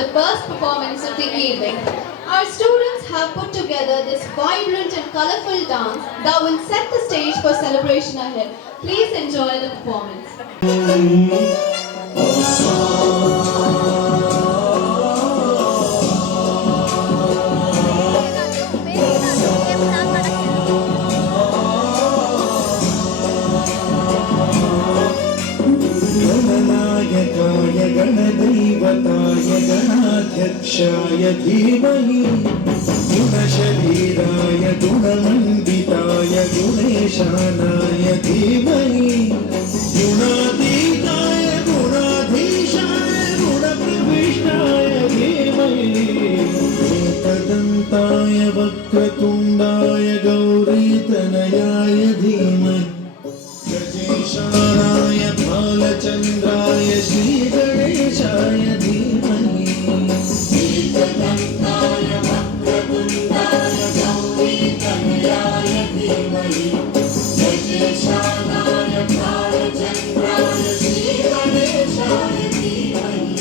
the first performance of the evening. Our students have put together this vibrant and colorful dance that will set the stage for celebration ahead. Please enjoy the performance. गणनायकाय गणदैवताय गणाध्यक्षाय धीमहि गुणशरीराय गुणमण्डिताय गुणेशानाय धीमहि गुणातीताय गुणाधीशाय गुणप्रविष्टाय धीमहि एकदन्ताय वक्रतुण्डाय गौरीतनयाय धीमहि गजेशानाय भालचन्द्राय श्रीगणेशाय धीमहि एकदन्ताय वक्रतुण्डाय गौरीतनयाय धीमहि गजेशानाय भालचन्द्राय श्रीगणेशाय धीमहि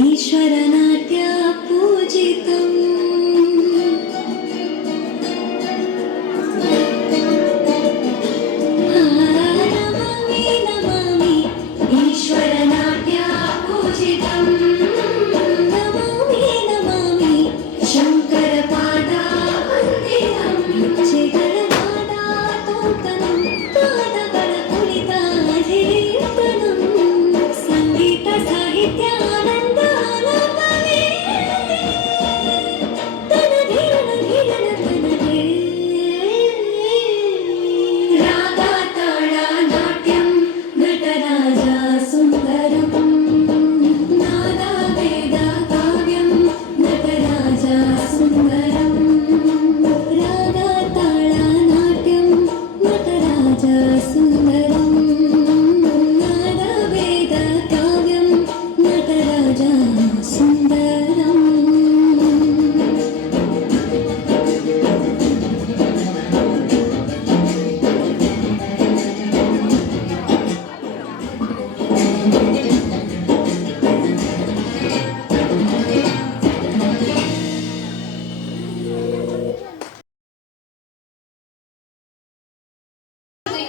ईश्वरनाट्य पूजितम् नमामि नमामि ईश्वरनाट्य पूजितम् नमामि नमामि शङ्करपादा वन्दितम् चिगलनादा तोन्तनं पादगणकुलिताधिरेतनं संगीत साहित्यानन्द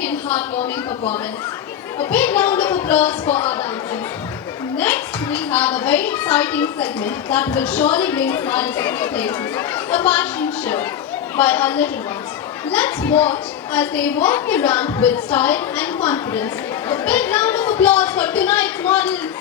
And heartwarming performance. A big round of applause for our dancers. Next, we have a very exciting segment that will surely bring smiles to your faces. A fashion show by our little ones. Let's watch as they walk the ramp with style and confidence. A big round of applause for tonight's models.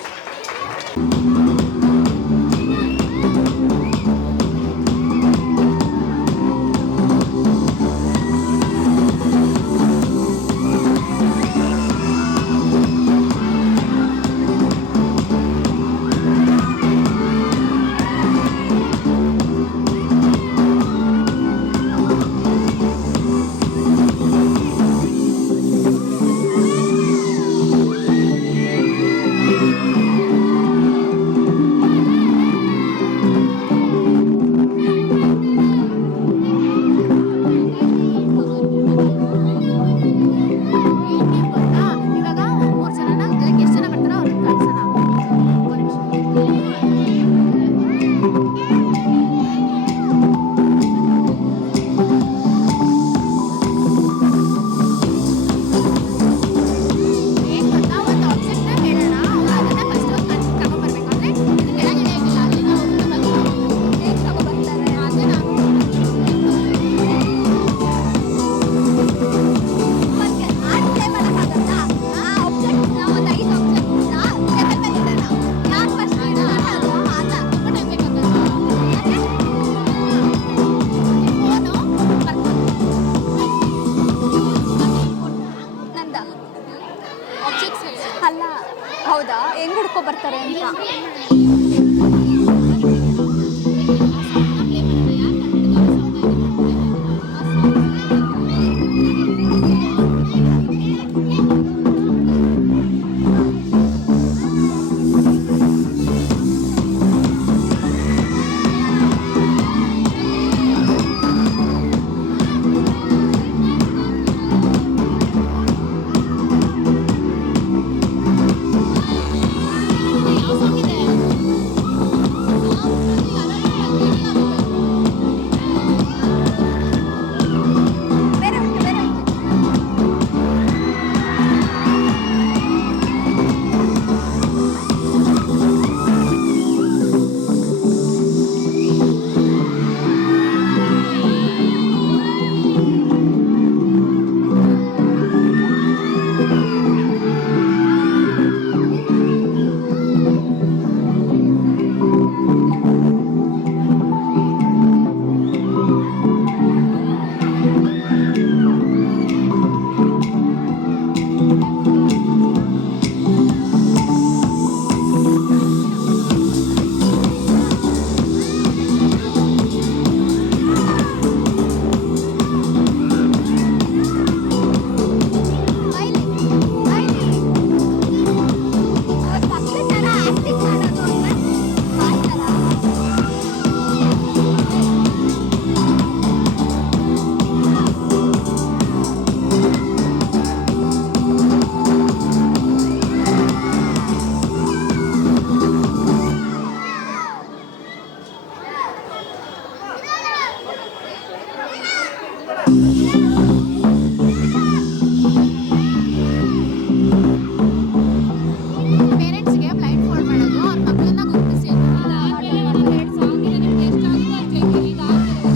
ಪೇರೆಂಟ್ಸ್ಗೆ blindfold ಮಾಡೋದು ಅವ್ರ ಮಕ್ಕಳನ್ನ ಗುರುತಿಸಿ ಅದಾದ್ಮೇಲೆ ಒಂದು 2 song ಇದೆ ನಿಮ್ಗೆ ಎಷ್ಟು ಆಗುತ್ತೋ ಅಷ್ಟು ಈಗ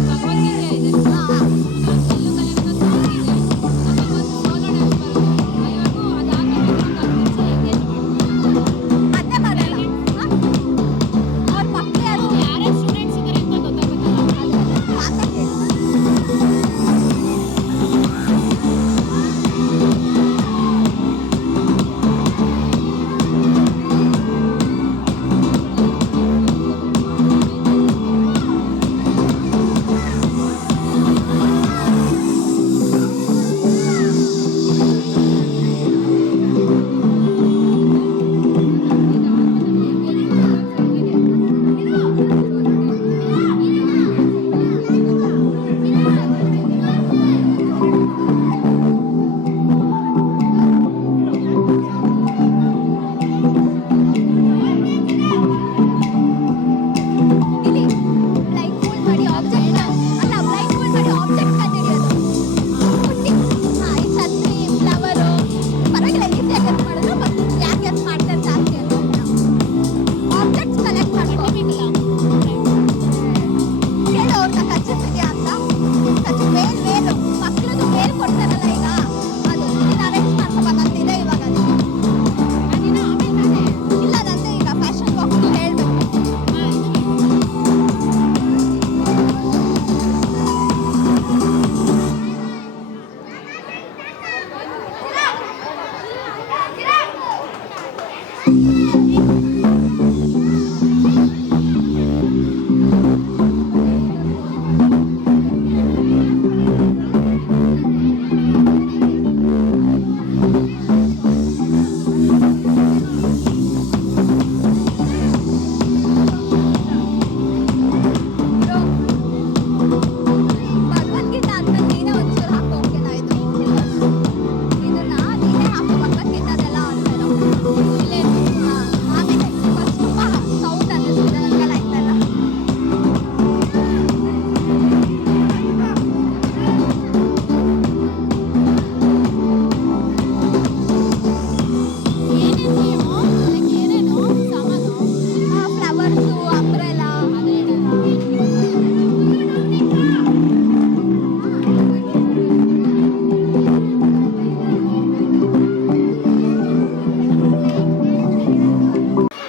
ಭಗವದ್ಗೀತೆ ಇದೆ ಎಲ್ಲೂ ಕಲಿಯೋದು ಸಾಂಗ್ ಇದೆ ಆಮೇಲೆ ಒಂದು ಸೋಲೋ ಡ್ಯಾನ್ಸ್ ಬರುತ್ತೆ ಇವಾಗೂ ಅದಾದ್ಮೇಲೆ ಗುರುತಿಸಿ ಎಂಗೇಜ್ ಅದೇ ಮಾಡಲ್ಲ ಅವ್ರ ಮಕ್ಕಳು ಯಾರು ಯಾರೇ ಸ್ಟೂಡೆಂಟ್ಸ್ ಇದ್ದಾರೆ ಅಂತ ಗೊತ್ತಾಗುತ್ತಲ್ಲ ಮಾತಾಡ್ತೀವಿ. ಇಲ್ಲಿ ಬ್ಲೈಂಡ್ ಫೋಲ್ಡ್ ಮಾಡಿ ಆಬ್ಜೆಕ್ಟ್ ಅಲ್ಲ ಬ್ಲೈಂಡ್ ಫೋಲ್ಡ್ ಮಾಡಿ ಆಬ್ಜೆಕ್ಟ್ ಕಂಡುಹಿಡಿಯೋದು ಪುಟ್ಟಿ ಈ ಛತ್ರಿ ಫ್ಲವರು ಪರವಾಗಿಲ್ಲ ಈಸಿಯಾಗಿ ಗೆಸ್ ಮಾಡಿದ್ರು ಬಟ್ ಯಾರು ಗೆಸ್ ಮಾಡ್ತಾರೆ ಜಾಸ್ತಿ ಅಂತ ಆಬ್ಜೆಕ್ಟ್ಸ್ ಕಲೆಕ್ಟ್ ಮಾಡ್ಕೋಬೇಕಿಲ್ಲ ಹೇಳು ಅವ್ರನ್ನ ಕಚ್ಚಿಸಿದ್ಯಾ ಅಂತ ಕಚ್ಚಿ ಮೇಲು ಮಕ್ಕಳದು ಮೇಲ್ ಕೊಡ್ತಾರಲ್ಲ ಈಗ ಅದು ನೀನು ಅರೇಂಜ್ ಮಾಡ್ಕೋಬೇಕಂತಿದೆ ಇವಾಗ ಅದು ನೀನು ಆಮೇಲೆ ತಾನೇ ಇಲ್ಲ ನಂದೇ ಈಗ ಫ್ಯಾಷನ್ ಬಾಕ್ಸ್ ಹೇಳ್ಬೇಕು ಭಗವದ್ಗೀತಾ ಅಂತ ನೀನೇ ಒಂಚೂರು ಹಾಕೋ ಓಕೆನಾ ಇದು ಇದನ್ನ ನೀನೇ ಹಾಕೋ ಭಗವದ್ಗೀತಾದೆಲ್ಲ ಆದ್ಮೇಲೆ ಇಲ್ಲೇ ಆಮೇಲೆ ಫಸ್ಟ್ ತುಂಬ ಸೌಂಡ್ ಅನ್ನಿಸ್ತಿದೆ ನನಗೆಲ್ಲ ಆಯ್ತಲ್ಲ ಏನೇನು ಏನೇನು ಸಾಮಾನು flowers umbrella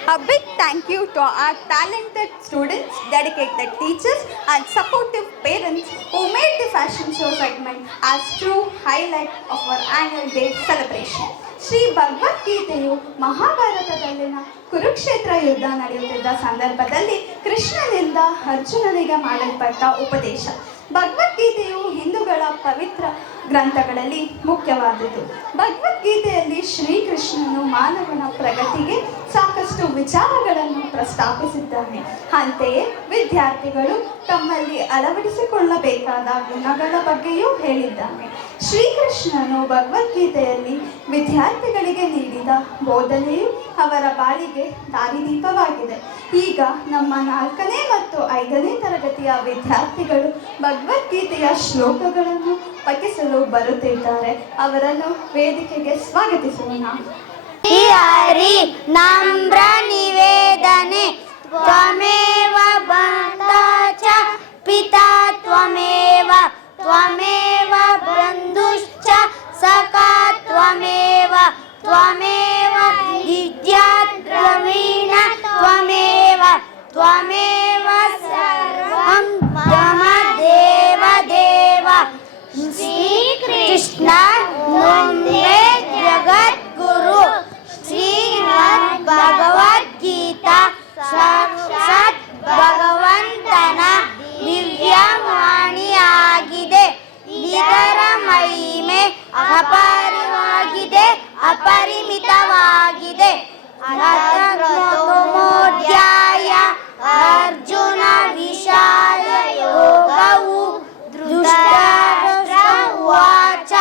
A big thank you to our talented students, dedicated teachers and supportive parents who made the fashion show segment as true highlight of our annual day celebration. Shri ಭಗವದ್ಗೀತೆಯು ಮಹಾಭಾರತದಲ್ಲಿನ ಕುರುಕ್ಷೇತ್ರ ಯುದ್ಧ ನಡೆಯುತ್ತಿದ್ದ ಸಂದರ್ಭದಲ್ಲಿ ಕೃಷ್ಣನಿಂದ ಅರ್ಜುನನಿಗೆ ಮಾಡಲ್ಪಟ್ಟ ಉಪದೇಶ. ಭಗವದ್ಗೀತೆಯು ಹಿಂದೂಗಳ ಪವಿತ್ರ ಗ್ರಂಥಗಳಲ್ಲಿ ಮುಖ್ಯವಾದುದು. ಭಗವದ್ಗೀತೆಯಲ್ಲಿ ಶ್ರೀಕೃಷ್ಣನು ಮಾನವನ ಪ್ರಗತಿಗೆ ಸಾಕಷ್ಟು ವಿಚಾರಗಳನ್ನು ಪ್ರಸ್ತಾಪಿಸಿದ್ದಾನೆ. ಅಂತೆಯೇ ವಿದ್ಯಾರ್ಥಿಗಳು ತಮ್ಮಲ್ಲಿ ಅಳವಡಿಸಿಕೊಳ್ಳಬೇಕಾದ ಗುಣಗಳ ಬಗ್ಗೆಯೂ ಹೇಳಿದ್ದಾನೆ. ಶ್ರೀಕೃಷ್ಣನು ಭಗವದ್ಗೀತೆಯಲ್ಲಿ ವಿದ್ಯಾರ್ಥಿಗಳಿಗೆ ನೀಡಿದ ಬೋಧನೆಯು ಅವರ ಬಾಳಿಗೆ ದಾರಿದೀಪವಾಗಿದೆ. ಈಗ ನಮ್ಮ 4ನೇ ಮತ್ತು 5ನೇ ತರಗತಿಯ ವಿದ್ಯಾರ್ಥಿಗಳು ಭಗವದ್ಗೀತೆಯ ಶ್ಲೋಕಗಳನ್ನು ಪಠಿಸಲು ಬರುತ್ತಿದ್ದಾರೆ. ಅವರನ್ನು ವೇದಿಕೆಗೆ ಸ್ವಾಗತಿಸೋಣ. ಹರಿ ನಮ್ರ ನಿವೇದನೆ ತ್ವಮೇವ ಬಂಧಾ ಚ ಪಿತಾ ತ್ವಮೇವ ತ್ವಮೇವ ಬಂಧುಶ್ಚ ಸಖಾ ತ್ವಮೇವ ತ್ವಮೇವ ವಿದ್ಯಾ ದ್ರವೀಣ ತ್ವಮೇವ ತ್ವಮೇವ ಸರ್ವಂ ಮಮ ದೇವ ದೇವ ಶ್ರೀಕೃಷ್ಣ ನೊಂದೇ ಜಗದ್ಗುರು ಶ್ರೀಮದ್ ಭಗವದ್ಗೀತಾ ಸಾಕ್ಷಾತ್ ಭಗವಂತನ ದಿವ್ಯವಾಣಿಯಾಗಿದೆ. ಇದರ ಮಹಿಮೆ ಅಪಾರವಾಗಿದೆ, ಅಪರಿಮಿತವಾಗಿದೆ. ಅಧ್ಯಾಯ ಅರ್ಜುನ ವಿಷಾದ ಯೋಗವು ಧೃತರಾಷ್ಟ್ರ ಉವಾಚ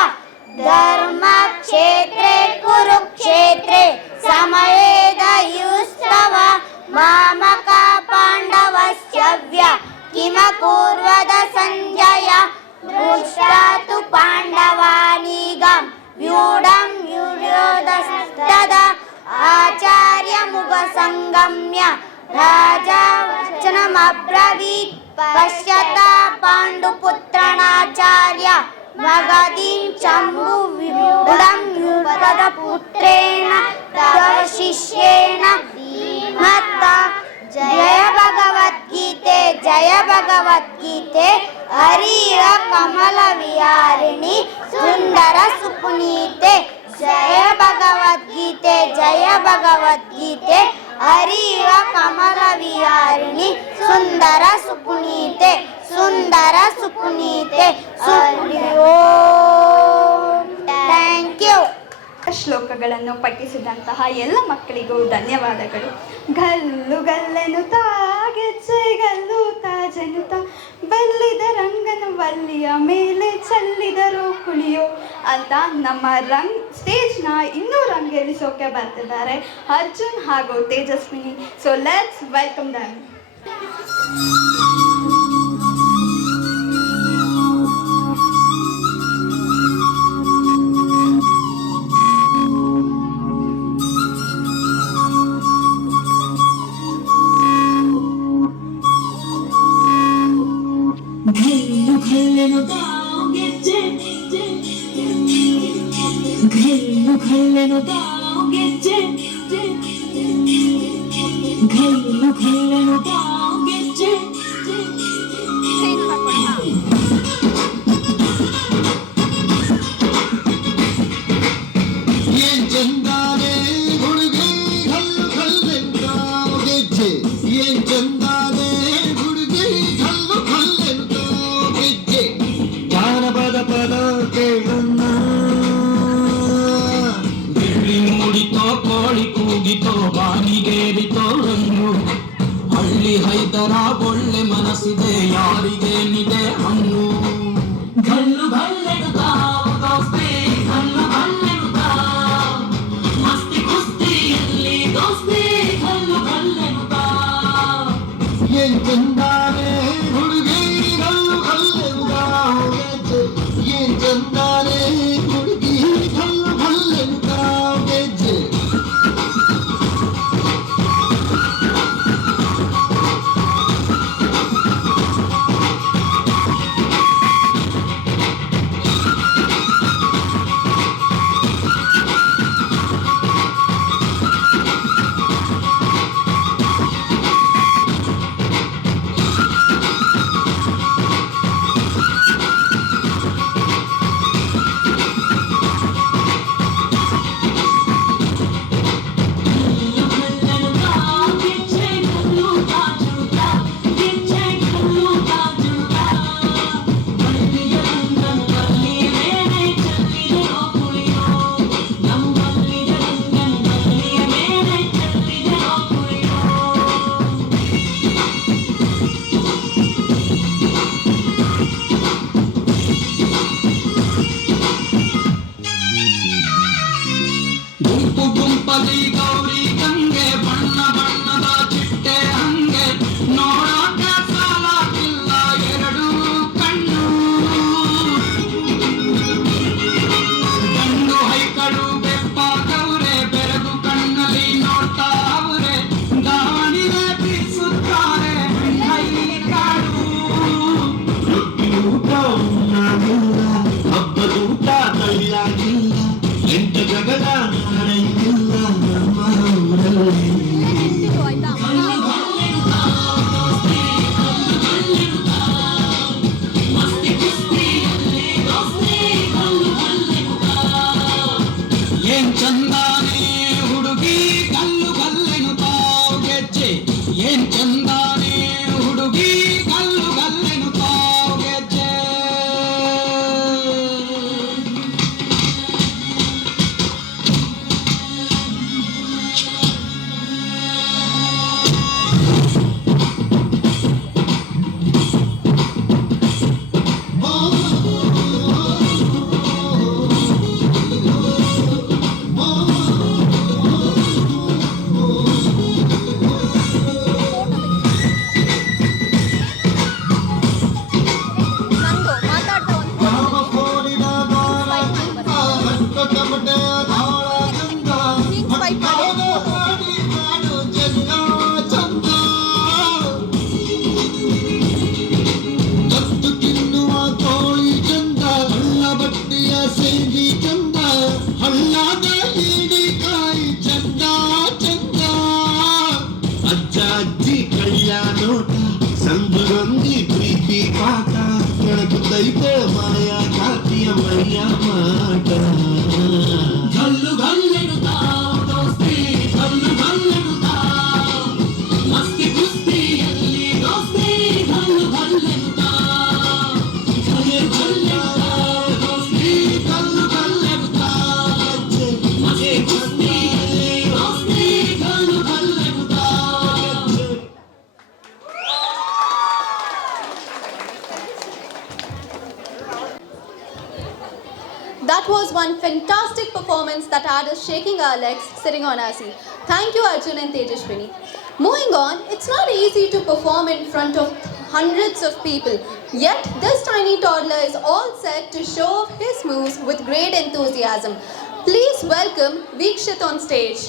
ಧರ್ಮಕ್ಷೇತ್ರೇ ಕುರುಕ್ಷೇತ್ರೇ ಸಮವೇದಯುಸ್ತವ ಮಾಮಕ ಪಾಂಡವಸ್ಯ ಕಿಮಕೂರ್ವದ ಸಂಜಯ दृष्टा तु पाण्डवानीगं व्यूढं व्यूढोदस्तदा आचार्यमुपसंगम्य राजा वचनमब्रवीत् पश्यता पाण्डुपुत्रणाचार्य मगधीं चम्बुव्यूढं व्युत्पदपुत्रेण तव शिष्येण धीमता जय भगवद्गीते हरिव कमल विहारिणि सुंदर सुपुनीते जय भगवद्गीते हरिव कमल विहारिणि सुंदर सुपुनीते हरि ओम थैंक यू ಶ್ಲೋಕಗಳನ್ನು ಪಠಿಸಿದಂತಹ ಎಲ್ಲ ಮಕ್ಕಳಿಗೂ ಧನ್ಯವಾದಗಳು. ಗಲ್ಲು ಗಲ್ಲೆನುತ ಗೆಜ್ಜೆ ಗಲ್ಲುತ ಜನುತ ಬಲ್ಲಿದ ರಂಗನ ವಲ್ಲಿಯ ಮೇಲೆ ಚಲ್ಲಿದರು ಕುಣಿಯೋ ಅಂತ ನಮ್ಮ ಸ್ಟೇಜ್ನ ಇನ್ನೂ ರಂಗೇರಿಸೋಕೆ ಬರ್ತಿದ್ದಾರೆ ಅರ್ಜುನ್ ಹಾಗೂ ತೇಜಸ್ವಿನಿ. ಸೊ ಲೆಟ್ಸ್ ವೆಲ್ಕಮ್ ದಮ್. ಹಳ್ಳಿ ಹೈದರ ಒಳ್ಳೆ ಮನಸ್ಸಿದೆ ಯಾರಿಗೇನಿದೆ ಹಣ್ಣು ಗಲ್ಲು ಗಲ್ಲೆನುತಾ ದೋಸ್ತಿ ಗಲ್ಲು ಗಲ್ಲೆನುತಾ ಮಸ್ತಿ ಕುಸ್ತಿಯಲ್ಲಿ ದೋಸ್ತಿ ಗಲ್ಲು ಗಲ್ಲೆನುತಾ ಏನ್ ಚಂದಾನೆ ಹುಡುಗಿ ಗಲ್ಲು ಗಲ್ಲೆನುತಾ ಏನ್ ಚಂದಾನೆ ಹುಡುಗಿ ಗಲ್ಲು ಗಲ್ಲೆನುತಾ ಗೆಜ್ಜೆ ನೋಟ ಸಂದುಗೊಂದಿ ಪ್ರೀತಿ ಪಾಠ ಕೆಳಗುತ್ತೈತೆ ಮಾಯಾ ಕಾತಿಯ ಮೈಯ ಮಾಟ ಗಲ್ಲು ಗಲ್ಲೆಡುತ್ತಾ ದೋಸ್ತಿ ಗಲ್ಲು ಗಲ್ಲೆಡುತ್ತಾ ಮಸ್ತಿ ಕುಸ್ತಿಯಲ್ಲಿ ದೋಸ್ತಿ ಗಲ್ಲು ಗಲ್ಲೆಡುತ್ತಾ ಗಲ್ಲು ಗಲ್ಲೆಡುತ್ತಾ ದೋಸ್ತಿ ಗಲ್ಲು ಗಲ್ಲೆಡುತ್ತಾ ಮಸ್ತಿ ಕುಸ್ತಿಯಲ್ಲಿ ದೋಸ್ತಿ ಗಲ್ಲು ಗಲ್ಲೆಡುತ್ತಾ. That was one fantastic performance that had us shaking our legs sitting on our seat. Thank you, Arjun and Tejashwini. Moving on, it's not easy to perform in front of hundreds of people. Yet, this tiny toddler is all set to show off his moves with great enthusiasm. Please welcome Veekshit on stage.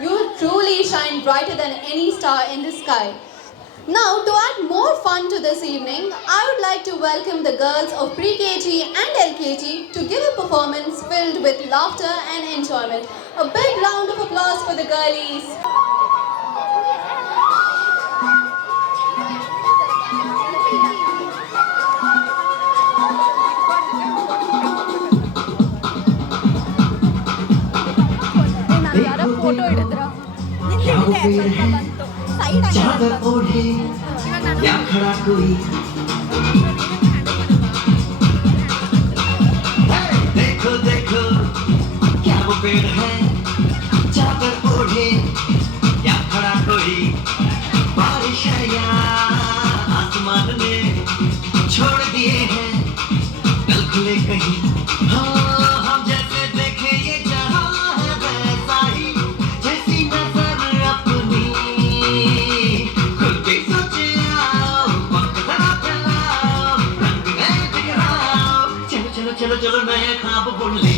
You truly shine brighter than any star in the sky. Now, to add more fun to this evening, I would like to welcome the girls of Pre-KG and LKG to give a performance filled with laughter and enjoyment. A big round of applause for the girlies. Photo ಹಿಡಿದ್ರ side देखो पेड़ है चादर ओढ़े या खड़ा कोई बारिश है या आसमान ने छोड़ दिए हैं कल खुले कहीं हाँ हम जैसे देखे ये जहां है वैसा ही जैसी नजर अपनी खुल के सोचे आओ वक्त जरा फैलाओ रंग में बिखराओ चलो चलो चलो चलो नए ख्वाब बुन ले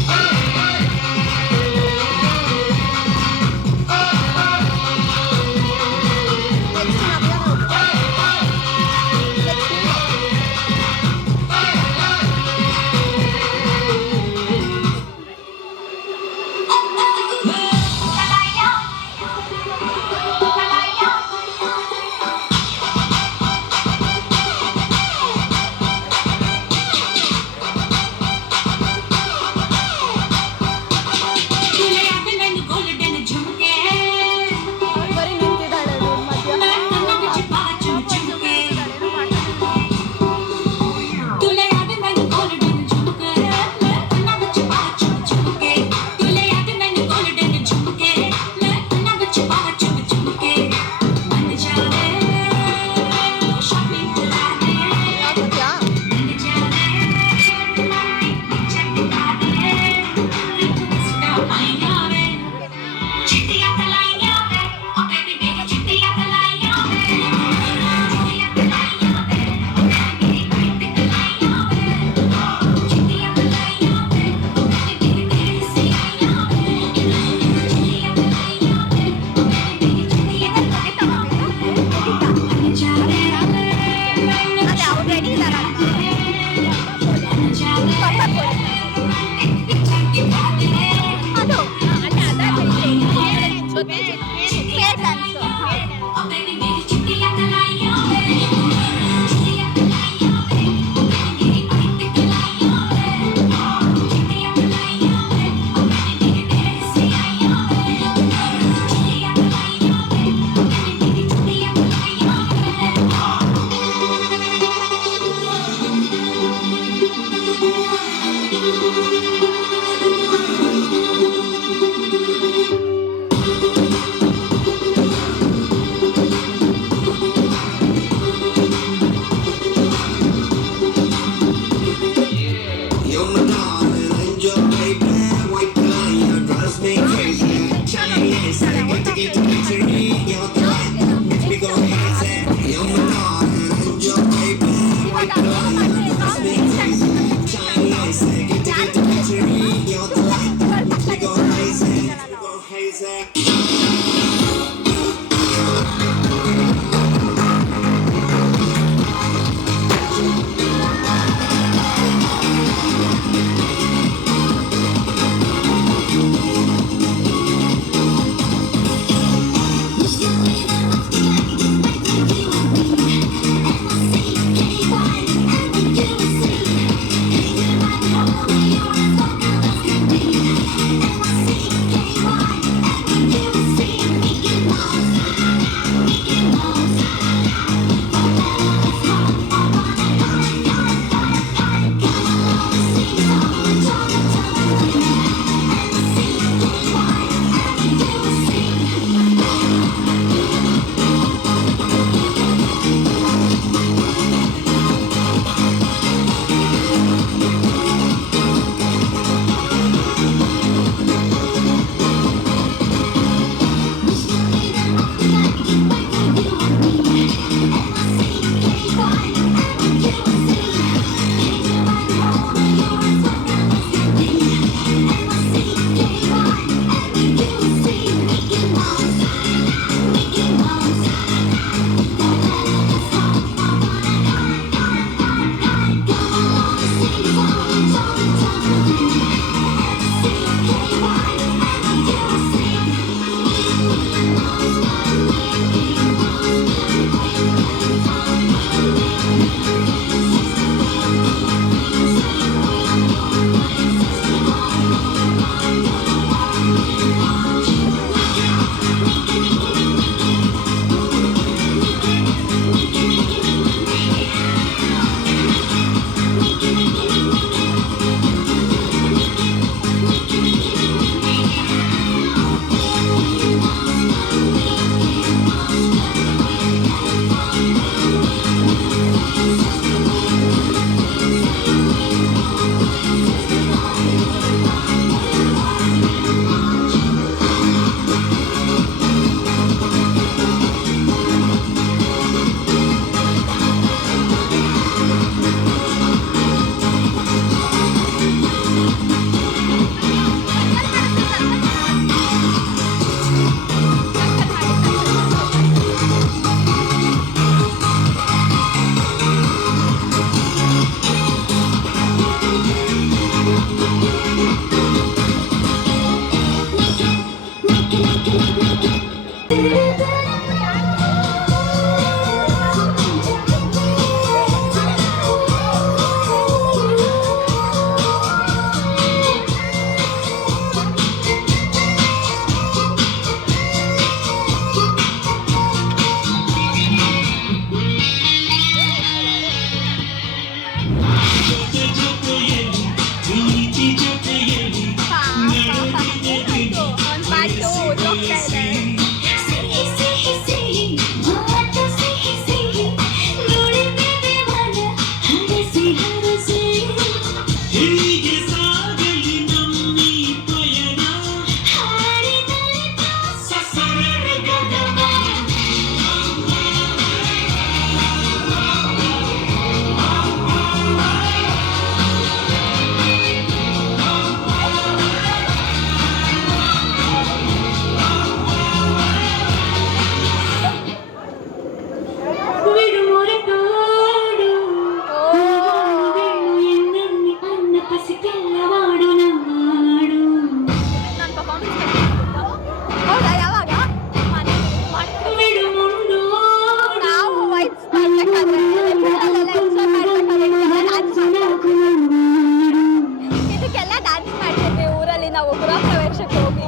ನಾವು ಗೃಹ ಪ್ರವೇಶಕ್ಕೆ ಹೋಗಿ.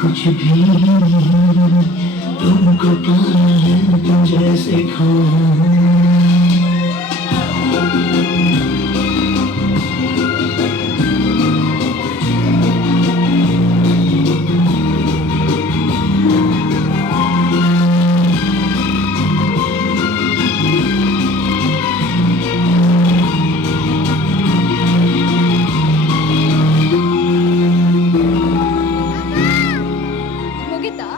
कुछ भी तुमको पाना है तुम जैसे खो ಮುಗಿತಾ?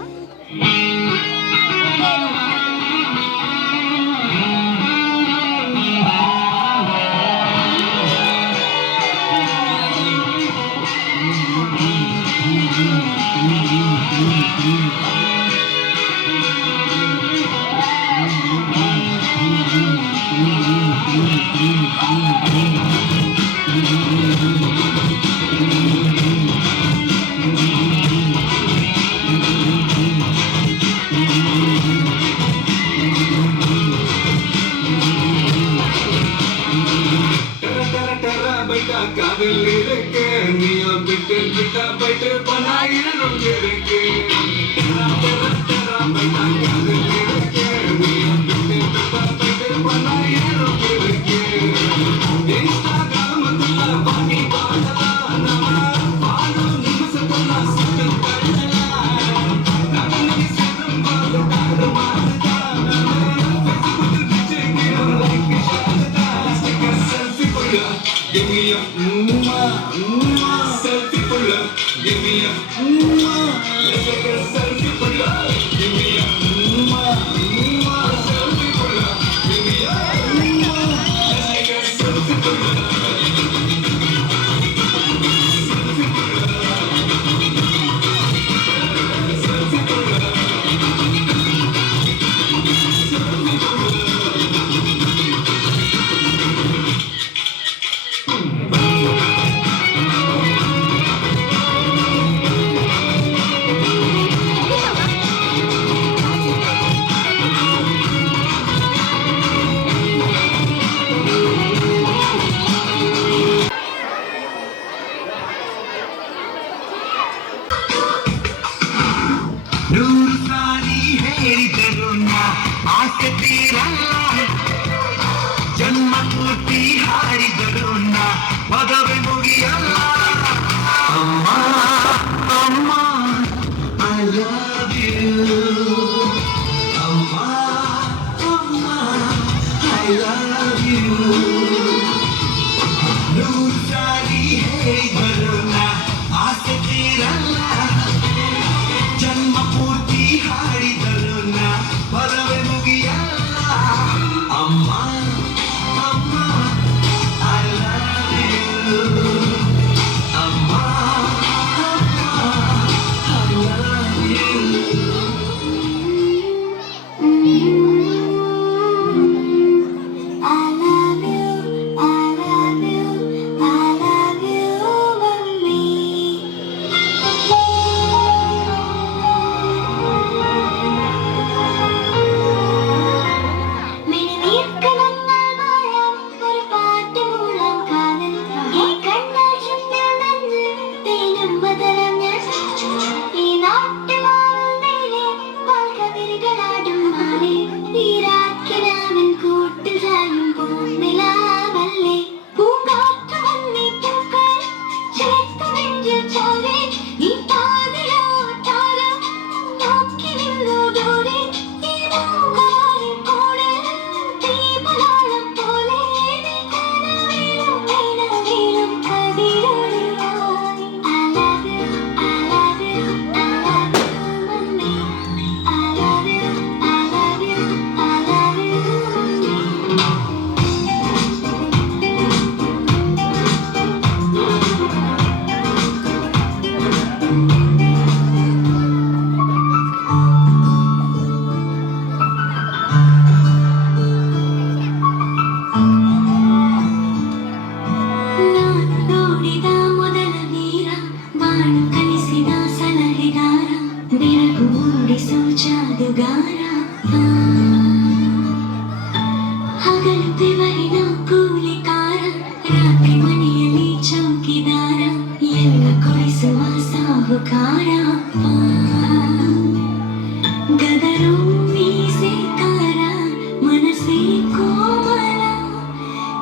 Give me a selfie for love. Give me a ನೂರು ಸಾರಿ ಹೇಳಿದರು ನಾ ಆಸೆ ತೀರಲ್ಲ, ಜನ್ಮ ಪೂರ್ತಿ ಹಾಡಿದರು ನಾ ಪದವೇ ಮುಗಿಯಲ್ಲ. ಅಮ್ಮ ಅಮ್ಮ I love you. ಅಮ್ಮ ಅಮ್ಮ I love you. ನೂರು ಸಾರಿ ಹೇಳಿದರು ನಾ ಆಸೆ ತೀರಲ್ಲ, ಜನ್ಮ ಪೂರ್ತಿ ಹಾಡಿದರು ನಾ ಪದವೇ ಮುಗಿಯಲ್ಲ. ಅಮ್ಮ ಅಮ್ಮ I love you. ಅಮ್ಮ ಅಮ್ಮ I love you. I love you, I love you, I love you, mummy. മിഴിനീർക്ക് നമ്മൾ വാഴാം ഒരു പാട്ട് മൂളാം കാതൽ ഈ കണ്ണാൽ ചുണ്ടിൽ നിന്ന് തേനും മധുരം ഞാൻ ഈ നാട്ടുമാവിലെ പാൽക്കതിരുകളാടും മാലേ ഈരാക്കിനാവിൻ കൂട്ടിൽ ചായും പൂനിലാവല്ലേ പൂങ്കാറ്റ് വന്നേ പൂക്കൾ ചേർത്തു നെഞ്ചിൽ ചാരേ ഈ പാതിരാട്ടാരം നോക്കി നിന്നു ദൂരെ ഈ മൂകാലിൻ കൂടെ ദീപനാളം പോലെ കനവിലും നിലവിലും കതിരൊളിയായി I love you, I love you, I love you, mummy. I love you, I love you, I love you, mummy. ನಾನು ನೋಡಿದ ಮೊದಲ ವೀರ, ಬಾಳು ಕಲಿಸಿದ ಸಲಹೆಗಾರ, ಬೆಳಕು ಮೂಡಿಸೋ ಜಾದುಗಾರ. ಹಗಲು ಬೆವರಿನ ಕೂಲಿಕಾರ, ರಾತ್ರಿ ಮನೆಯಲ್ಲಿ ಚೌಕಿದಾರ, ಎಲ್ಲ ಕೊಡಿಸುವ ಸಾಹುಕಾರ. ಗದರು ಮೀಸೆಕಾರ, ಮನಸ್ಸೇ ಕೋಮಲ,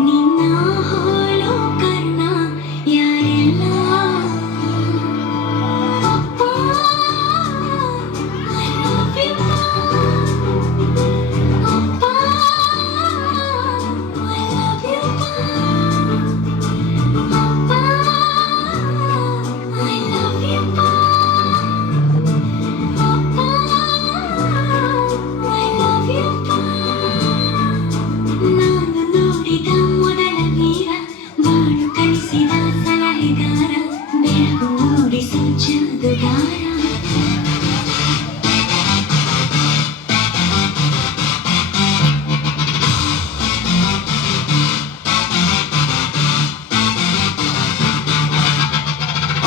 ನಿನ್ನ ಹೋಳು ಕರ್ಣ ಯಾರೆಲ್ಲ. ಅಪ್ಪ I love you, ಅಪ್ಪ I love you, ಅಪ್ಪ I love you, ಅಪ್ಪ I love you. ನಾನು ನೋಡಿದ ಮೊದಲ ವೀರ, ಬಾಳು ಕಲಿಸಿದ ಸಲಹೆಗಾರ, ಬೆಳಕು ಮೂಡಿಸೋ ಜಾದುಗಾರ.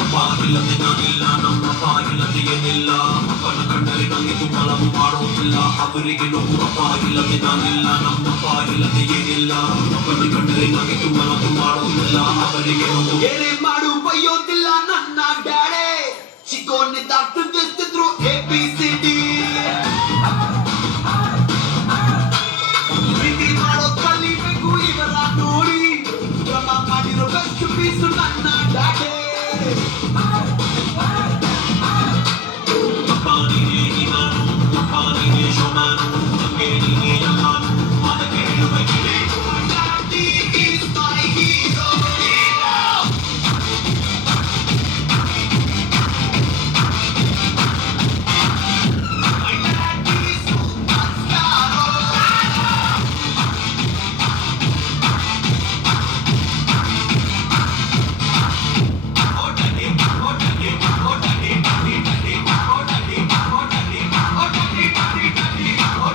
ಅಪ್ಪ ಇಲ್ಲದೆ ನಾನಿಲ್ಲ, ನಮ್ಮಪ್ಪ ಇಲ್ಲದೆ ಏನಿಲ್ಲ, ಅಪ್ಪನ ಕಂಡರೆ ನನಗೆ ತುಮಲವು ಮಾಡೋದಿಲ್ಲ, ಅವರಿಗೆ ನೋವು. ಅಪ್ಪ ಇಲ್ಲದೆ ನಾನಿಲ್ಲ, ನಮ್ಮಪ್ಪ ಇಲ್ಲದೆ ಏನಿಲ್ಲ, ಅಪ್ಪನ ಕಂಡರೆ ನನಗೆ ತುಮಲವು ಮಾಡೋದಿಲ್ಲ, ಅವರಿಗೆ ನೋವು. ಏನೇ ಮಾಡು ಬೈಯೋದಿಲ್ಲ ನನ್ನ ಡ್ಯಾಡೆ, ಚಿಕ್ಕೋನಿದ್ದಾಗ ತಿಳಿಸ್ತಿದ್ರು ABCD. ಪ್ರೀತಿ ಮಾಡೋದ್ ಕಲಿಬೇಕು ಇವರ ನೋಡಿ, ಕ್ರಮ ಮಾಡಿರೋ ಬೆಸ್ಟ್ ಪೀಸು ನನ್ನ ಡ್ಯಾಡೆ. ಅಪ್ಪ ನೀನೇ ನೀನಾನು, ಅಪ್ಪ ನೀನೇ ಶೋಮಾನು, ನಮಗೆ ನೀನೇ ಎಲ್ಲಾನು, ಅದಕ್ಕೆ ಹೇಳಬೇಕಿದೆ Daddy is my hero. My daddy is superstar. Oh, daddy, daddy, daddy, oh, daddy, oh, daddy, oh, daddy, daddy, daddy, oh,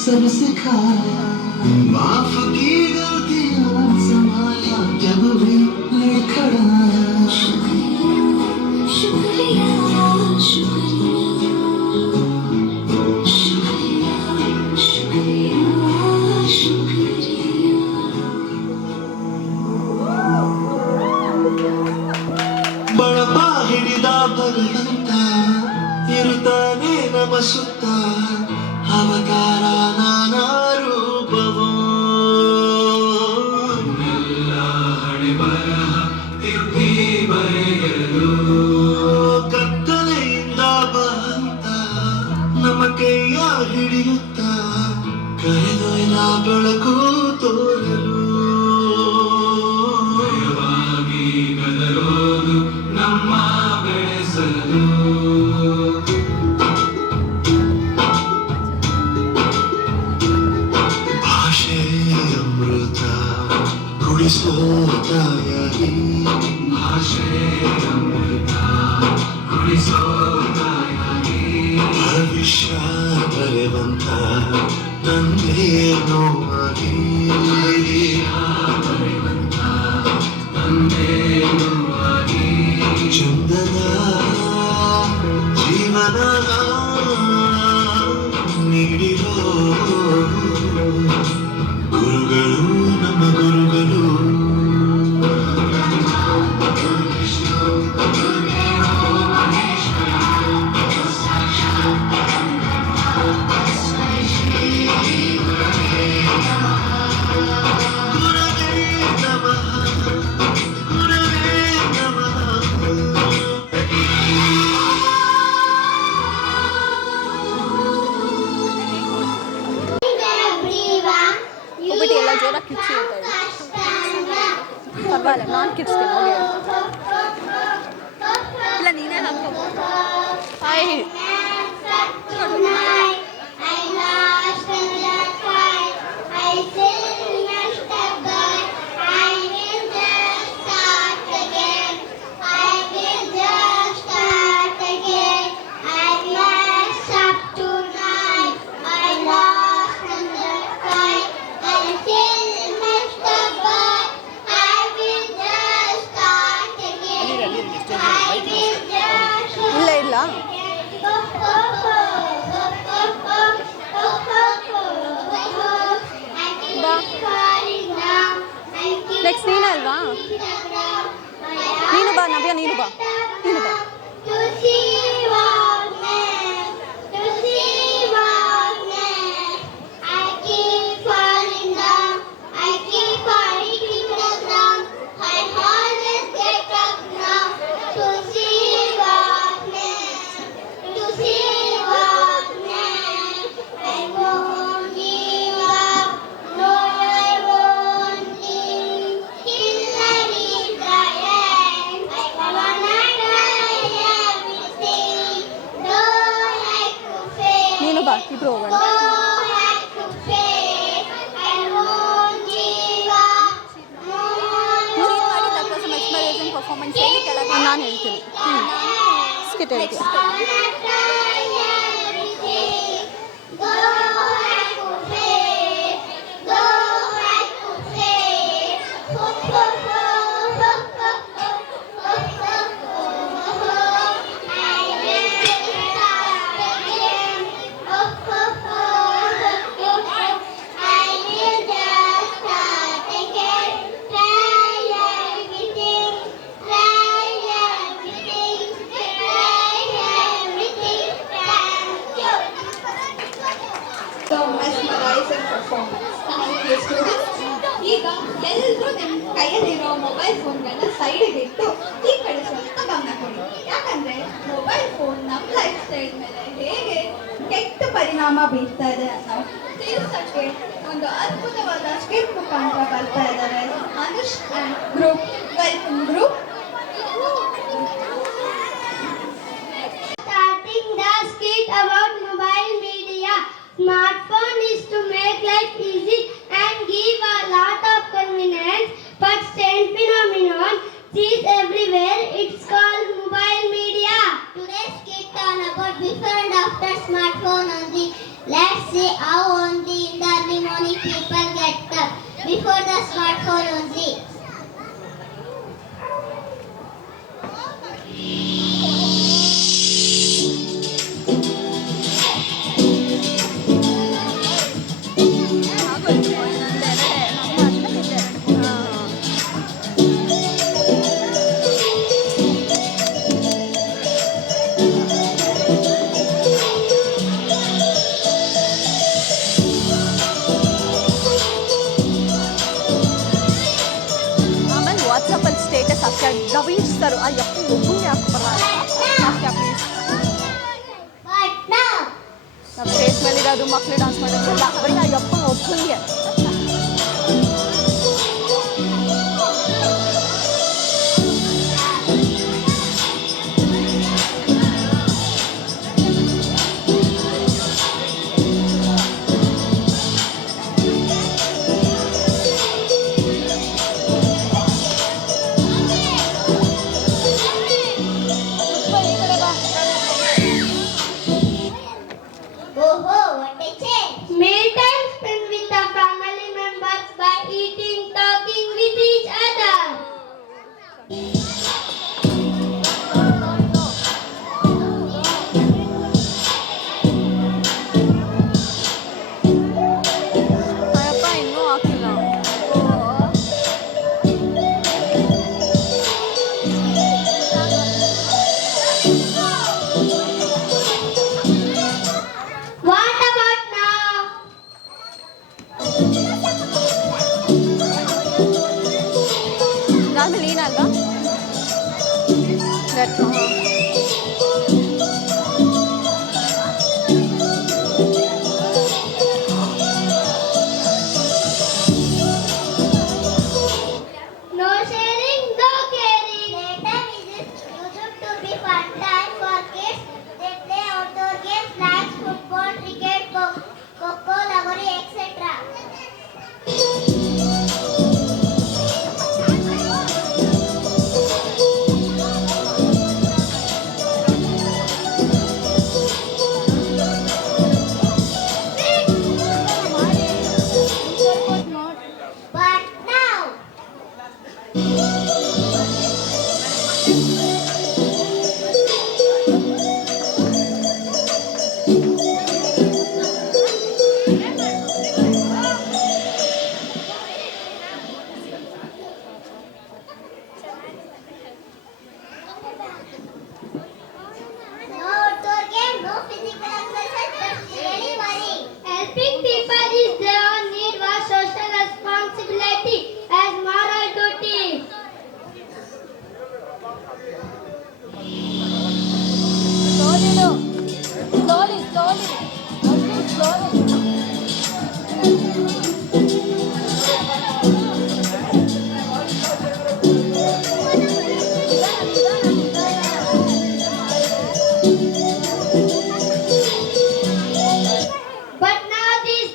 सब सिखाया, माफ की गलतियां संभाला जब भी लड़खड़ाया। शुक्रिया शुक्रिया शुक्रिया शुक्रिया शुक्रिया ಬಳಪ ಹಿಡಿದ ಭಗವಂತ ಇರುತ್ತಾನೆ ನಮ್ಮ ಸುತ್ತ, ಅವತಾರ ನಾನಾ ರೂಪವೋ. ಎಲ್ಲ ಹಣೆ ಬರಹ ತಿದ್ದಿ ಬರೆಯಲು ಕತ್ತಲೆಯಿಂದ ಬಂತ ನಮ್ಮ ಕೈಯ ಹಿಡಿಯುತ್ತ, ಕರೆದೊಯ್ದ ಬೆಳಕು ತೋರಲು. ಭಯವಾಗಿ ಗದರೋದು ನಮ್ಮ ಬೆಳೆಸಲು. ಭಾಷೆ ಅಮೃತ ಕುಡಿಸೋ ತಾಯಾಗಿ, ಭಾಷೆ ಅಮೃತ ಕುಡಿಸೋ ತಾಯಾಗಿ. ಭವಿಷ್ಯ ಬರೆವಂತ ತಂದೆ ನೋವಾಗಿ, ತಂದೇನುವಾಗಿ ಚಂದದ ಜೀವನ ನೀಡಿರೋ ಗುರುಗಳು ನಮ್ಮ ಗುರುಗಳು. ಗುರವೇ ನಮಃ ಗುರವೇ ನಮಃ. ಹೋಗ್ಬಿಟ್ಟು ಎಲ್ಲ ಜೋರಾಗಿ ಕಿಚ್ಚಿ ಅಂತ ಹೇಳಿ ಪರವಾಗಿಲ್ಲ ನಾನು ಕಿಚ್ತೀನಿ ಹೋಗಿ ಇಲ್ಲ ನೀನೇ ಹಾಕೋ ಹಾಯ್ ಇಲ್ಲ ಇಲ್ಲ ಬಾ ನೆಕ್ಸ್ಟ್ ನೀನೇ ಅಲ್ವಾ ನೀನು ಬಾ ನವ್ಯ ನೀನು ಬಾ ನೀನು ಬಾ ನೀನು ಬಾ ಇಬ್ರು ಹೋಗೋಣ ಪರ್ಫಾರ್ಮೆನ್ಸ್ ನಾನು ಹೇಳ್ತೀನಿ ಸ್ಕಿಟ್ ಹೇಳ್ತೀನಿ mesmerizing performance. Thank you, students. ಈಗ ಎಲ್ಲರೂ ನಿಮ್ಮ ಕೈಯಲ್ಲಿರೋ ಮೊಬೈಲ್ ಫೋನ್ಗಳನ್ನ ಸೈಡಿಗೆ ಇಟ್ಟು ಈ ಕಡೆ ಸ್ವಲ್ಪ ಗಮನ ಕೊಡಿ. ಯಾಕಂದ್ರೆ ಮೊಬೈಲ್ ಫೋನ್ ನಮ್ಮ ಲೈಫ್ ಸ್ಟೈಲ್ ಮೇಲೆ ಹೇಗೆ ಕೆಟ್ಟ ಪರಿಣಾಮ ಬೀರ್ತಾ ಇದೆ ಅನ್ನೋ ತಿಳಿಸಕ್ಕೆ ಒಂದು ಅದ್ಭುತವಾದ ಸ್ಕಿಟ್ ಮುಖಾಂತರ ಬರ್ತಾ ಇದ್ದಾರೆ Anush and group. Welcome group. Starting the skit about mobile media. Smartphone is to make life easy and give a lot of convenience, but strange phenomenon sees everywhere. It's called mobile media. Today's skit on about before and after smartphone only. Let's see how only better before the smartphone only. ಆಮೇಲೆ ವಾಟ್ಸಪ್ಪಲ್ಲಿ status ಹಾಕ್ತಾರೆ Naveen sir ಆ ಯಪ್ಪ ಒಬ್ಬನೇ ಹಾಕ್ಬಾರ ಹಾಕ್ಯಾ please But now, ನಮ್ಮ stage ಮೇಲೆ ಇರೋದು ಮಕ್ಕಳು ಡಾನ್ಸ್ ಮಾಡೋದು ಬರೀ ಆ ಯಪ್ಪ ಒಬ್ಬನಿಗೆ oh, what a change! Mealtime spent with the family members by eating, talking with each other. ಆ ಯಪ್ಪ ಇನ್ನೂ ಹಾಕಿಲ್ಲ What about now? ಇದಾದ್ಮೇಲೆ ಏನಲ್ವಾ No sharing, no caring. Playtime is used to be fun time for kids. They play outdoor games like football, cricket, coco, lagori, etc. But now, no outdoor game, no physical exercise, but really worry. Helping people is their need for social responsibility as moral duty. But now these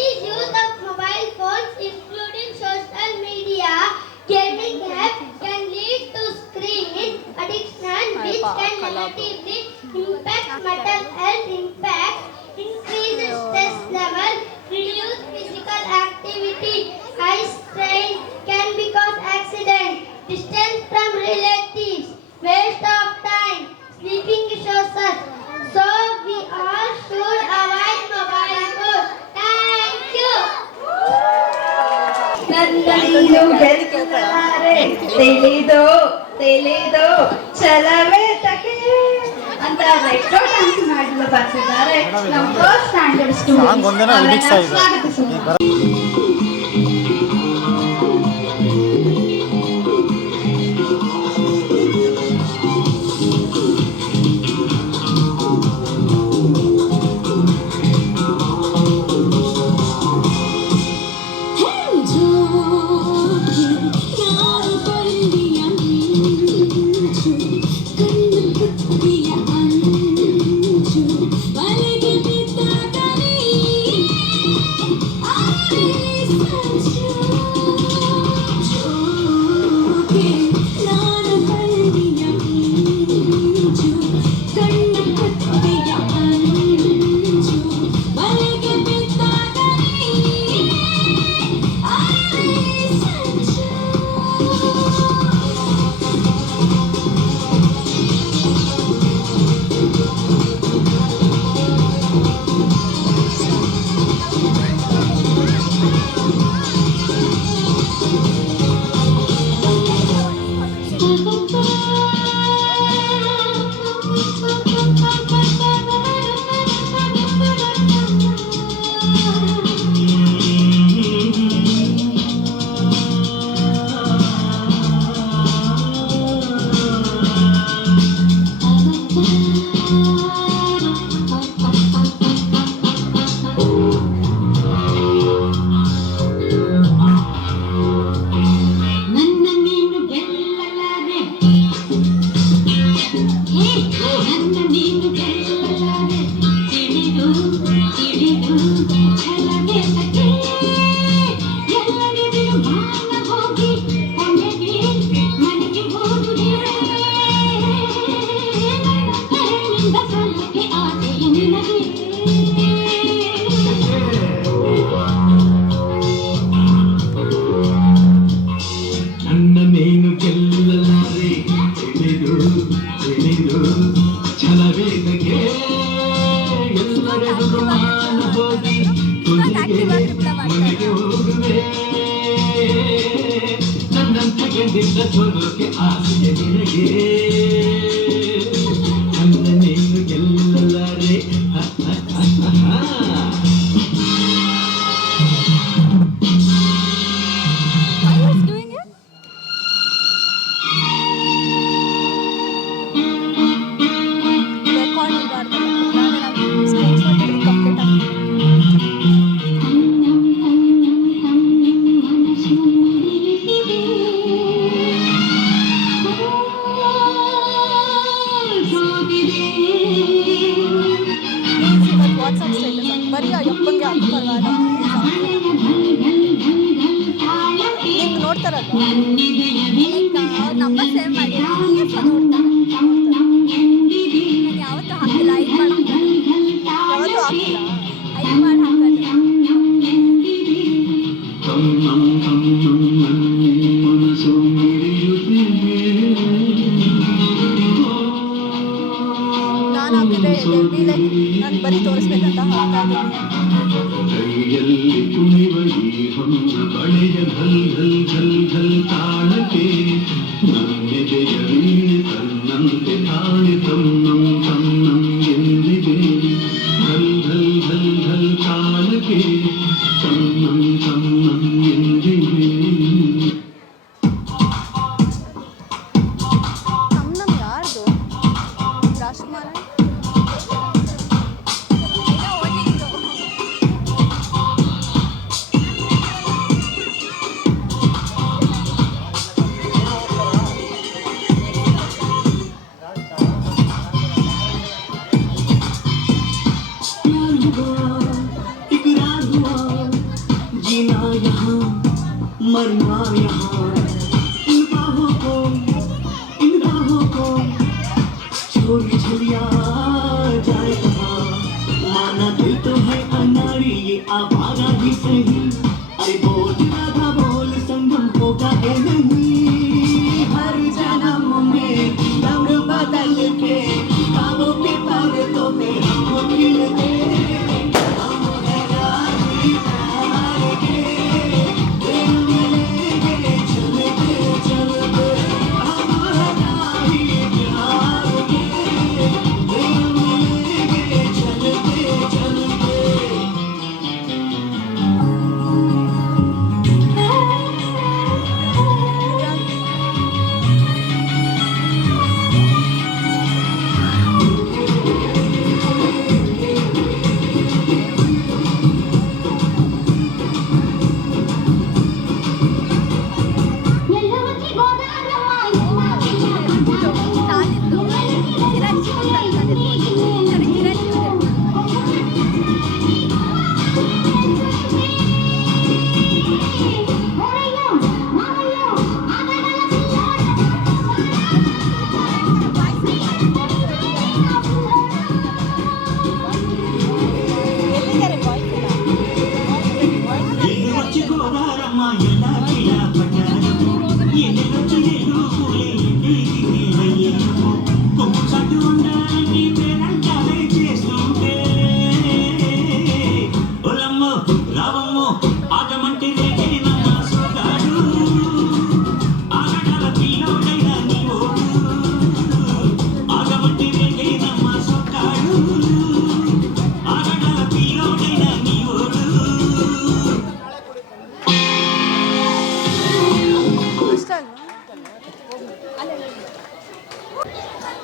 Excessive use of mobile phones, including social media, gaming apps, can lead to screen addiction, which can negatively impact mental health, increase stress level, reduce physical activity, eye strain, can become accident, distance from relatives, waste of time, sleeping issues. So we all should avoid mobile phone. Thank you. ನನ್ನನ್ನು ಗೆಲ್ಲಲಾರೆ ತಿಳಿದು ತಿಳಿದು ಛಲವೇ ತಕೆ ಅಂತ retro dance ಮಾಡಲು ಬರ್ತಿದ್ದಾರೆ ನಮ್ಮ first standard students ಸ್ವಾಗತಿಸುವ मरना यहाँ इन बाहों को छोड़ चलिया जाए कहाँ माना दिल तो है अनाड़ी ये आवारा ही सही अरे बोल राधा बोल संगम होगा ये नहीं हर जन्म में रंग बदल के काबू के पर्दों पे हम खिलते हम है राजी प्यार के दिल मिलेंगे चलते चलते हम है राजी प्यार के दिल मिलेंगे चलते चलते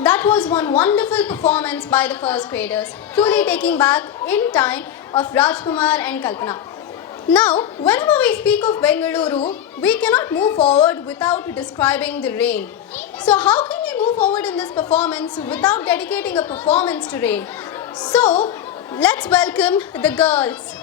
That was one wonderful performance by the first graders, truly taking back in time of Rajkumar and Kalpana. Now, whenever we speak of Bengaluru, we cannot move forward without describing the rain. So how can we move forward in this performance without dedicating a performance to rain? So, let's welcome the girls.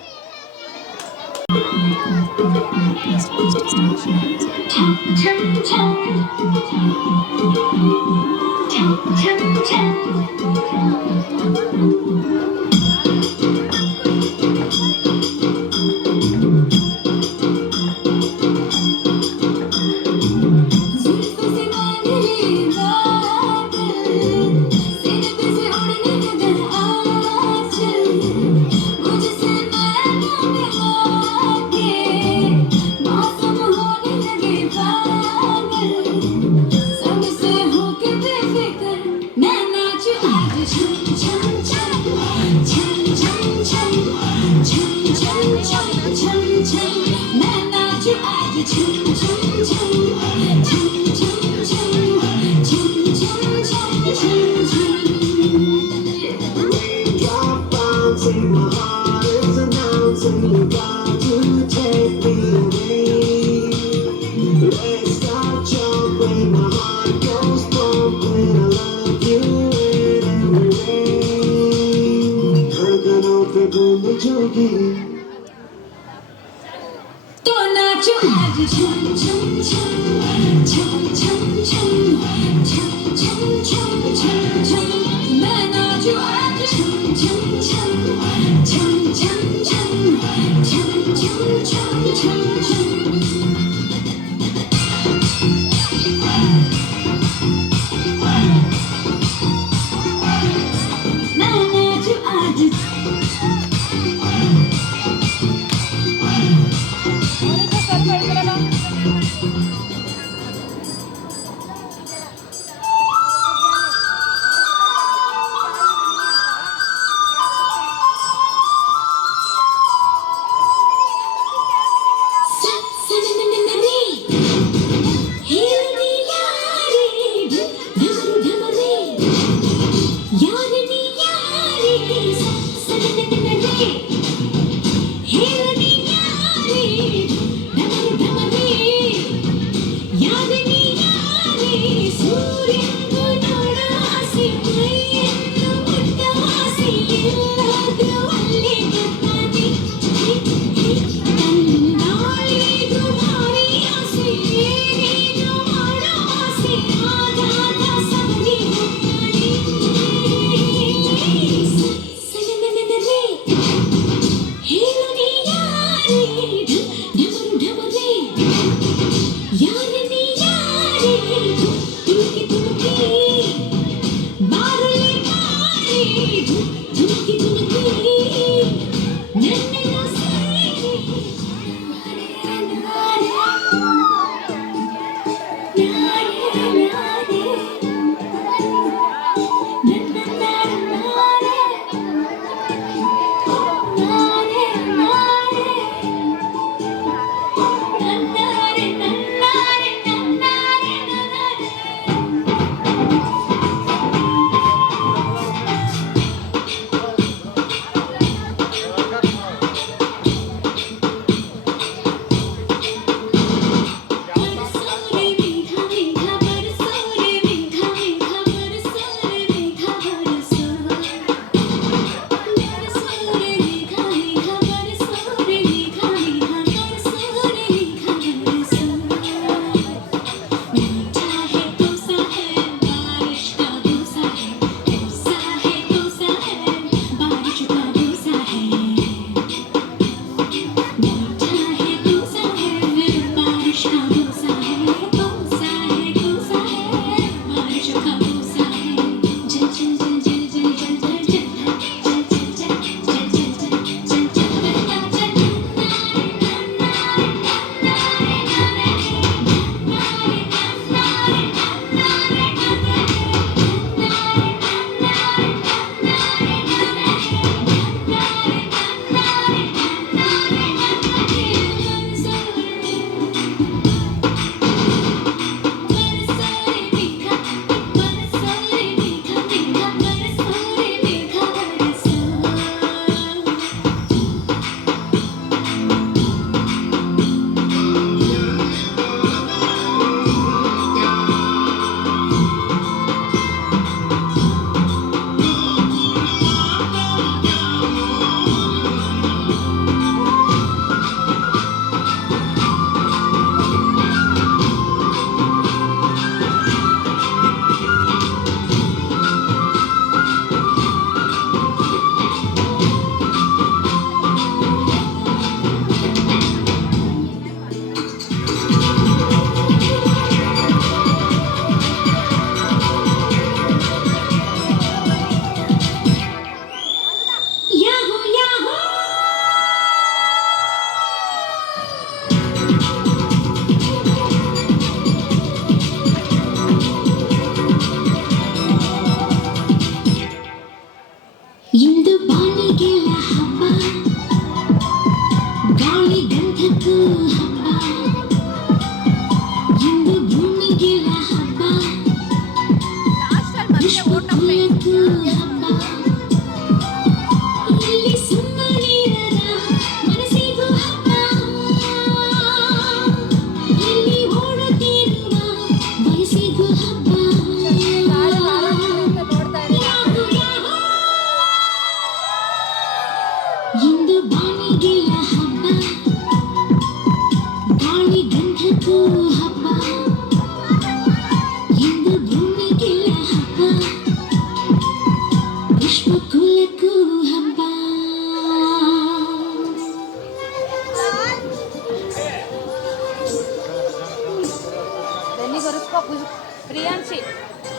Priyanshi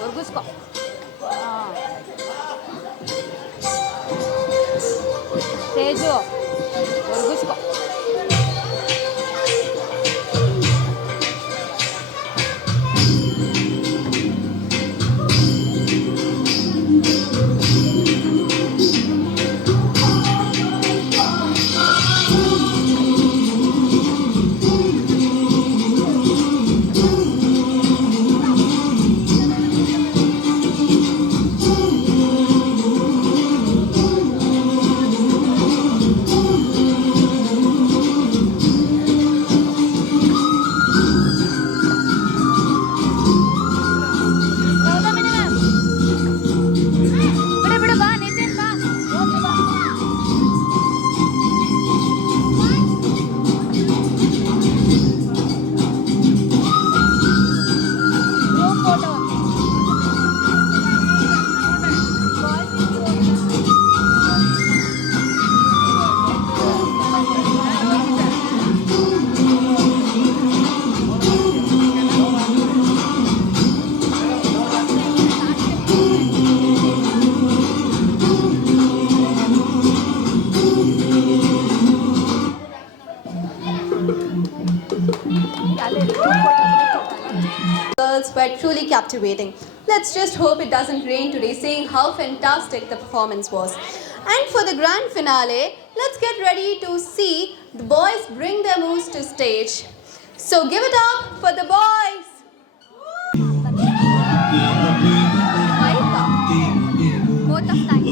ಒರ್ಗಿಸ್ಕೊ. ತೇಜು ಒರ್ಗಿಸ್ಕೊ. Girls were truly captivating. Let's just hope it doesn't rain today, seeing how fantastic the performance was. And for the grand finale, let's get ready to see the boys bring their moves to stage. So give it up for the boys! Both of times.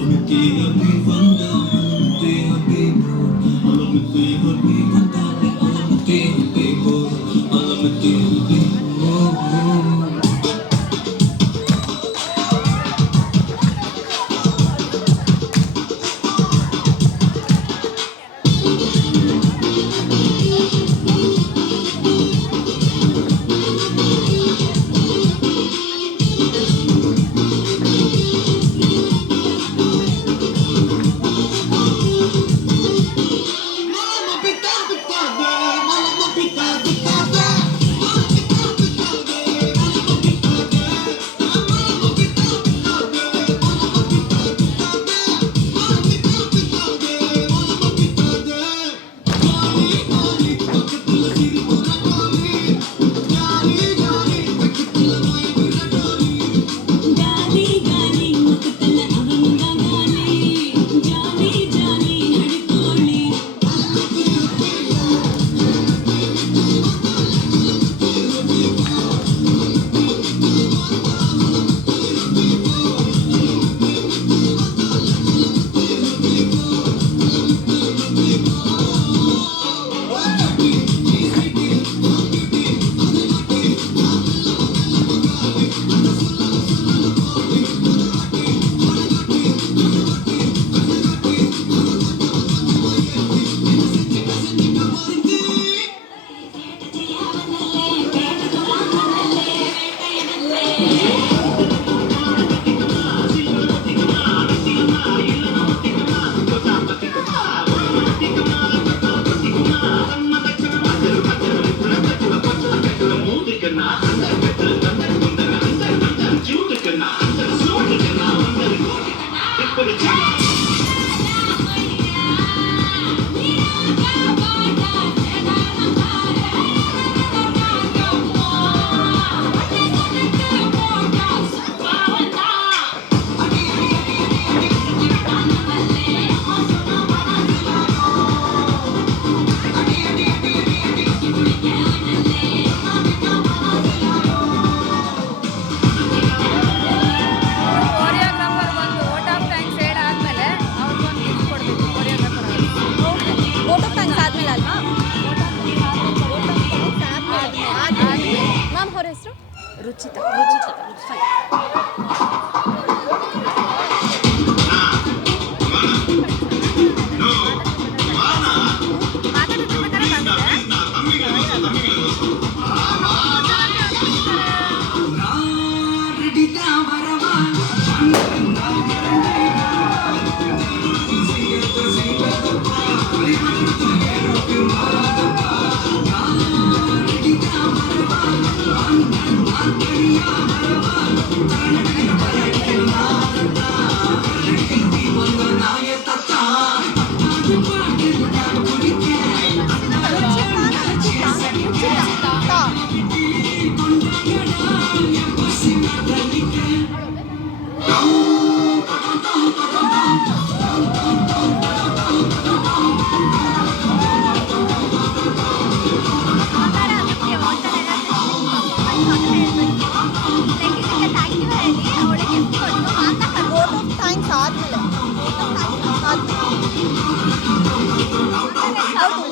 Ruchita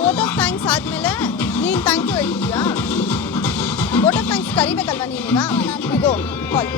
vote of thanks ಆದಮೇಲೆ ನೀನು thank you ಹೇಳ್ತೀಯಾ? Vote of thanks ಕರಿಬೇಕಲ್ವಾ ನೀನೀಗ? Go ಕಾಲ್.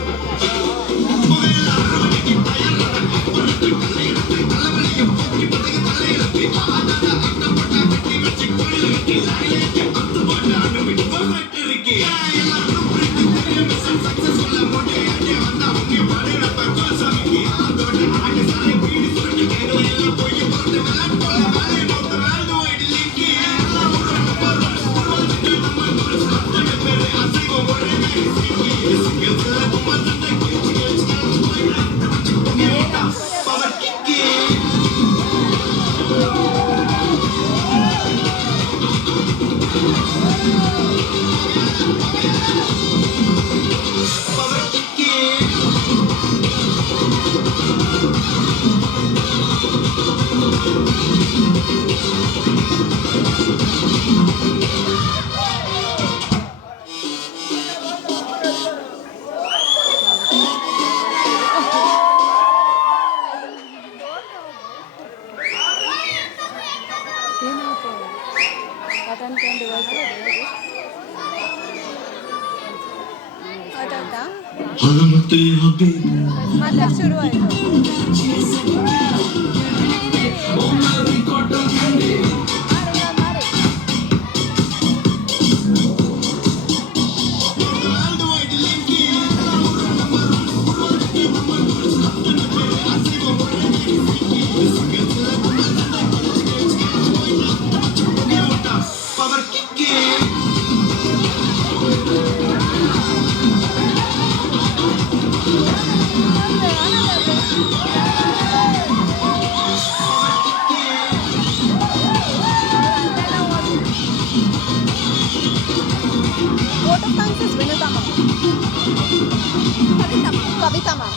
ಮತ್ತೆ ಶುರು ಆಯಿತು. Vote of thanks is Vinita ma'am. Kavita ma'am.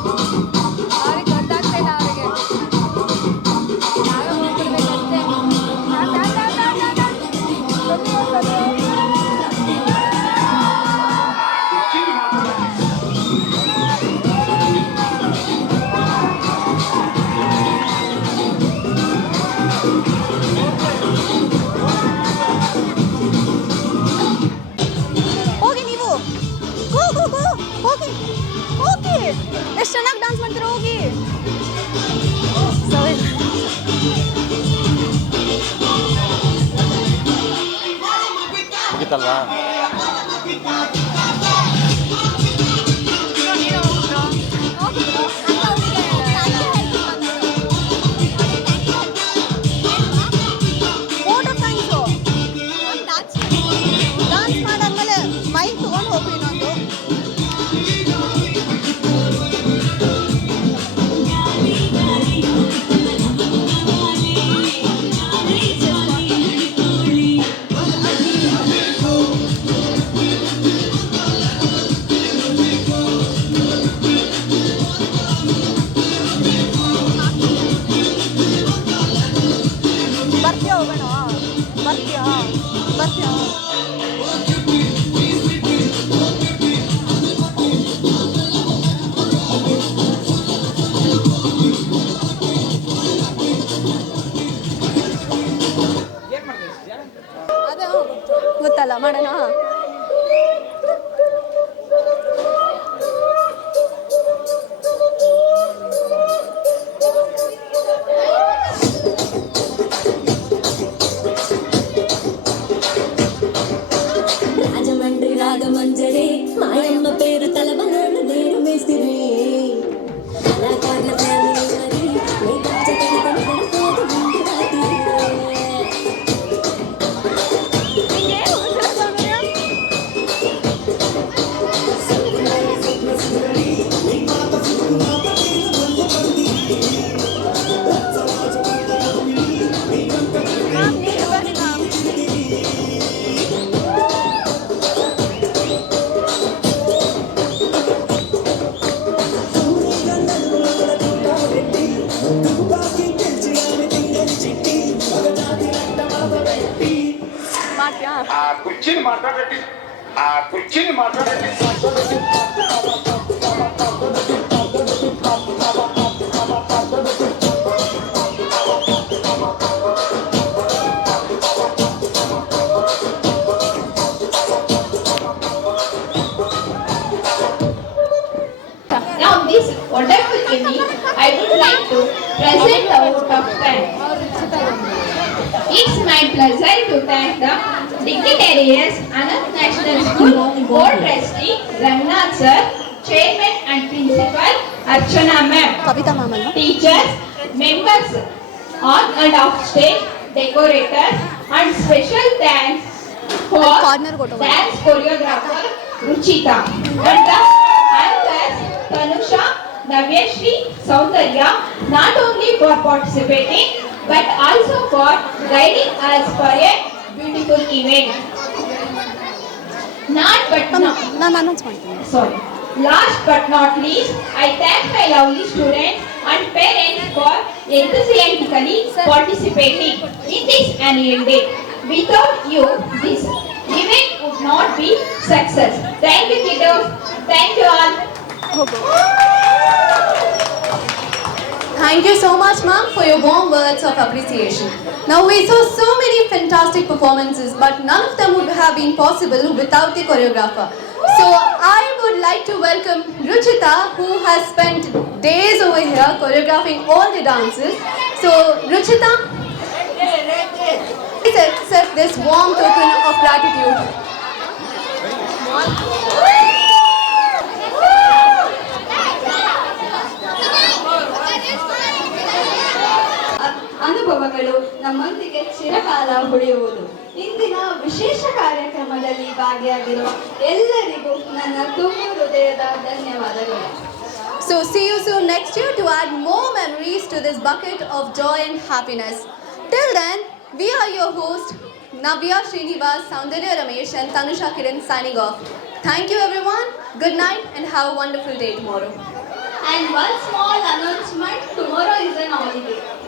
ಅವ್ರಿಗೆ ಗೊತ್ತಾಗ್ತಿಲ್ಲ ಅವರಿಗೆ ನಾವೇ ಹೋಗ್ಬಿಡ್ಬೇಕಂತೆ. ಹೋಗಿ ನೀವು ಗೋ ಗೋ ಗೋ ಹೋಗಿ ಹೋಗಿ ಎಷ್ಟು ಚೆನ್ನಾಗಿ ಡಾನ್ಸ್ ಮಾಡ್ತೀರಾ ಹೋಗಿ ಮುಗಿತಲ್ವಾ? ಫೋಟೋ ಸೈನ್ಸು ಡಾನ್ಸ್ ಮಾಡಾದ್ಮೇಲೆ ಮೈಕ್ ತೊಗೊಂಡು ಹೋಗು ಇನ್ನೊಂದು. ಬರ್ತೀಯ ಹೋಗೋಣ ಬರ್ತೀಯ ಬರ್ತೀಯ ಅದೇ ಗೊತ್ತಲ್ಲ ಮಾಡೋಣ. రాజమండ్రి రాగమంజరి మాయమ్మ పేరు తలబనాడు నేను మేస్తిరి కళాకారుల ఫ్యామిలీ మరి నీ గచ్చ కడితం పడిపోదు ముందు రాత్రి కుర్చీని మాట్లాడండి ఆ కుర్చీని మాట్లాడండి Now this wonderful evening, I would like to present a vote of thanks. It's my pleasure to thank the dignitaries, Anant National School Board Trustee, Rangnath Sir, Chairman and Principal, Archana Ma'am, Kavita ma'am teachers, members on and off stage, decorators, and special thanks for Corner go to one. dance choreographer Ruchita and the anchors Tanusha, Navyashri, Saundarya, not only for participating but also for guiding us for a beautiful event. Last but not least, I thank my lovely students and parents for enthusiastically participating in this annual day. Without you, this event would not be success. Thank you, kiddos. Thank you all. Thank you so much, ma'am, for your warm words of appreciation. Now, we saw so many fantastic performances, but none of them would have been possible without the choreographer. So, I would like to welcome Ruchita, who has spent days over here choreographing all the dances. So, Ruchita, please accept this warm token of gratitude. ಅನುಭವಗಳು ನಮ್ಮೊಂದಿಗೆ ಚಿರಕಾಲ ಉಳಿಯುವುದು. ಇಂದಿನ ವಿಶೇಷ ಕಾರ್ಯಕ್ರಮದಲ್ಲಿ ಭಾಗಿಯಾಗಿರುವ ಎಲ್ಲರಿಗೂ ನನ್ನ ತುಂಬ ಹೃದಯದ ಧನ್ಯವಾದಗಳು. So So see you soon next year to add more memories to this bucket of joy and happiness. Till then, we are your hosts, Navya Srinivas, Soundarya Ramesh and Tanusha Kiran signing off. Thank you everyone, good night and have a wonderful day tomorrow. And one small announcement, tomorrow is an holiday.